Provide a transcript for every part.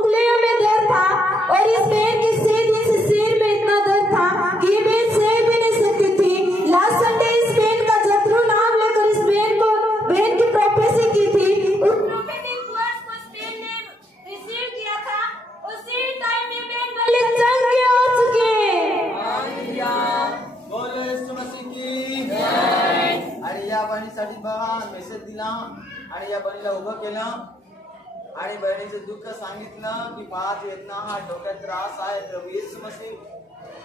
उंगलियों में दर्द था और इस बहन के सिर में इतना दर्द था कि ये बहन सह भी नहीं सकती थी। लास्ट संडे इस बहन का जतरू नाम लेकर इस बहन की प्रोफेसी की थी। उस प्रोफेटिक वर्ड्स को इस बहन ने रिसीव किया था। उसी टाइम में बहन गले चंगे हो चुके। हालेलुया, बोलो यीशु मसीह की जय। आणि या बहिणीसाठी बघा मेसेज दिला आणि या बहिणीला उभं केलं आणि बहिणीचं दुःख सांगितलं की पाच वेदना हा डोक्यात त्रास आहे, प्रभू येशू मसीह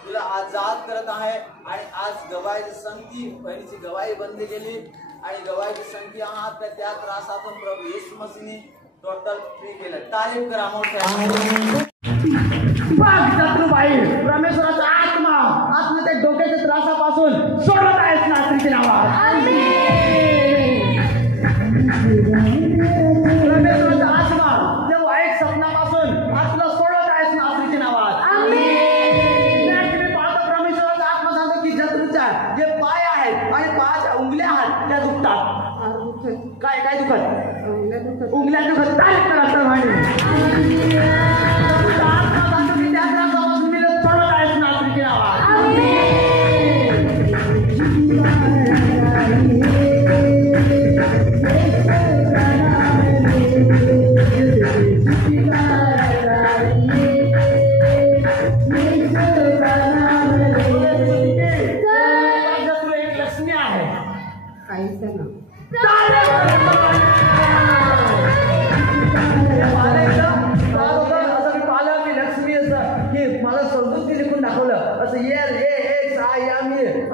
तुला आजाद करत आहे। आणि आज गवाईची संगती बहिणीची गवाई बंद केली आणि गवाईची संगती आहात त्या त्रासातून प्रभू येशू मसीहने टोटल फ्री केलं। तारीफ करा मोठ्या। बाई परमेश्वराचा आत्मा त्या डोक्याच्या त्रासापासून सोडत आहेस नात्रीच्या नावात। परमेश्वराचा आत्मा त्या वाईट स्वप्नापासून तुला सोडत आहेस नात्रीच्या नावात। तुम्ही पाहता परमेश्वराचा आत्मा सांगतो की जत्रूच्या जे पाय आहेत आणि पायाच्या उंगल्या आहेत त्या दुखतात। काय दुखत? उंगल्या दुखत। तारीफ करा सर्वांनी।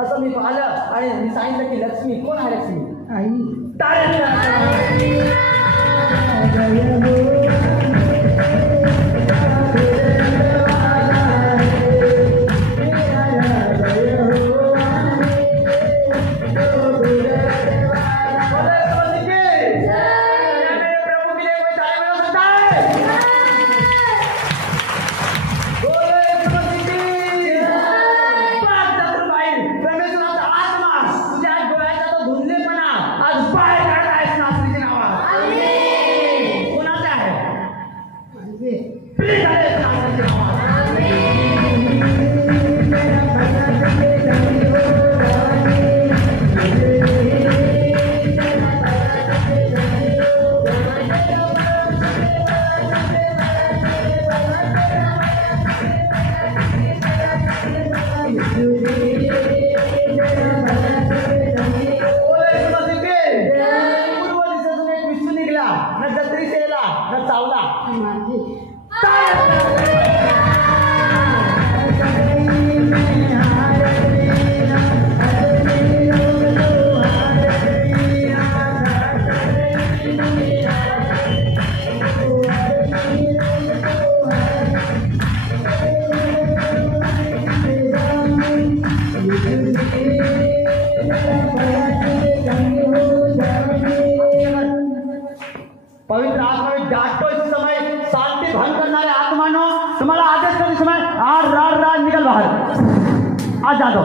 असं मी पाहिलं आणि मी सांगितलं की लक्ष्मी कोण आहे? लक्ष्मी आई। पवित्र आत्मा डांटो इस समय, शांति भंग करने आत्मानो तुम्हारा आदेश करते समय रार निकल बाहर आ जा दो।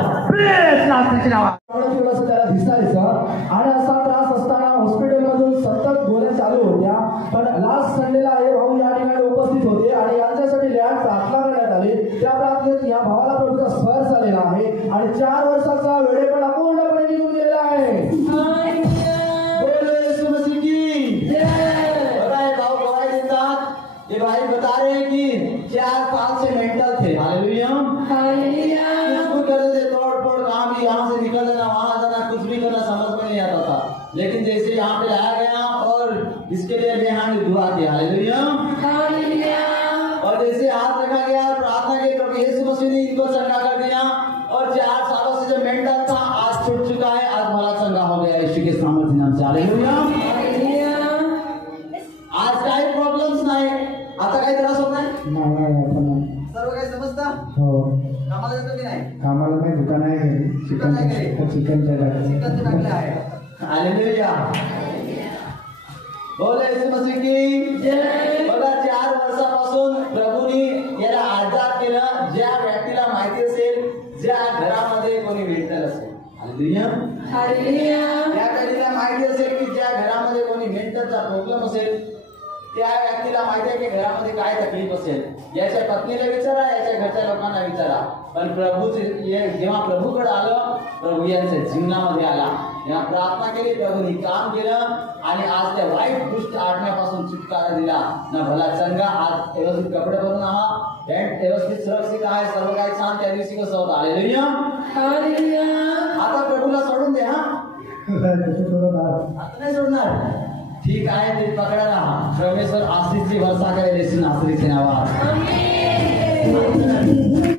त्याला दिसायचं आणि असा त्रास असताना हॉस्पिटलमधून सतत गोळ्या चालू होत्या। पण लास्ट संडेला हे भाऊ या ठिकाणी उपस्थित होते आणि यांच्यासाठी लॅब प्रार्थना करण्यात आली। त्या प्रार्थनेत या भावाला प्रभूचा स्पर्श झालेला आहे आणि 4 वर्षाचा वेळेपणा पूर्णपणे निघून गेलेला आहे। ये भाई बता रहे हैं कि 4-5 से मेंटल थे। हालेलुया, कुछ भी करते थे, तोड़ फोड़ काम भी, यहाँ से निकल जाना वहां जाना, कुछ भी करना समझ में नहीं आता था। लेकिन जैसे यहाँ पे लाया गया और इसके लिए यहाँ ने दुआ की। हालेलुया, और जैसे हाथ रखा गया प्रार्थना के प्रभु यीशु मसीह ने इनको चंगा कर दिया और 4 सालों से जो मेंटल था आज छूट चुका है, आज भला चंगा हो गया यीशु के सामर्थ्य नाम से। हालेलुया, आज काही प्रॉब्लेम्स नाही, आता काही त्रास होत नाही, सर्व काही समजता। हो, कामाला येतो की नाही? कामाला नाही, दुकान आहे घरी, चिकनचं टाकलं आहे। हालेलुया, बोल येशू मसीह की जय। बघा 4 वर्षापासून प्रभूनी याला आजाद केलं। ज्या व्यक्तीला माहिती असेल, ज्या घरामध्ये कोणी मेंटल असेल, हालेलुया, त्या व्यक्तीला माहिती असेल की ज्या घरामध्ये कोणी मेंटलचा प्रॉब्लेम असेल त्या व्यक्तीला माहिती आहे की घरामध्ये काय तकलीफ असेल. याच्या पत्नीला विचारा, याच्या घरच्या लोकांना विचारा. पण जेव्हा प्रभूकडे आलं, प्रभू यांच्या जीवनामध्ये आला, जेव्हा प्रार्थना केली, प्रभूंनी काम केलं आणि आज त्या वाईट दृष्ट आत्म्यापासून छुटकारा दिला ना. भला चंगा, आज व्यवस्थित कपडे भरून आहात, पॅन्ट व्यवस्थित सुरक्षित आहे, सर्व काही छान. त्या दिवशी कसं होतं? हालेलुया. आता प्रभूला सोडून दे. हा आता नाही सोडणार. ठीक आहे, ते पकडा ना. परमेश्वर आश्रितची वर्षा करेल, आश्रितची नावात.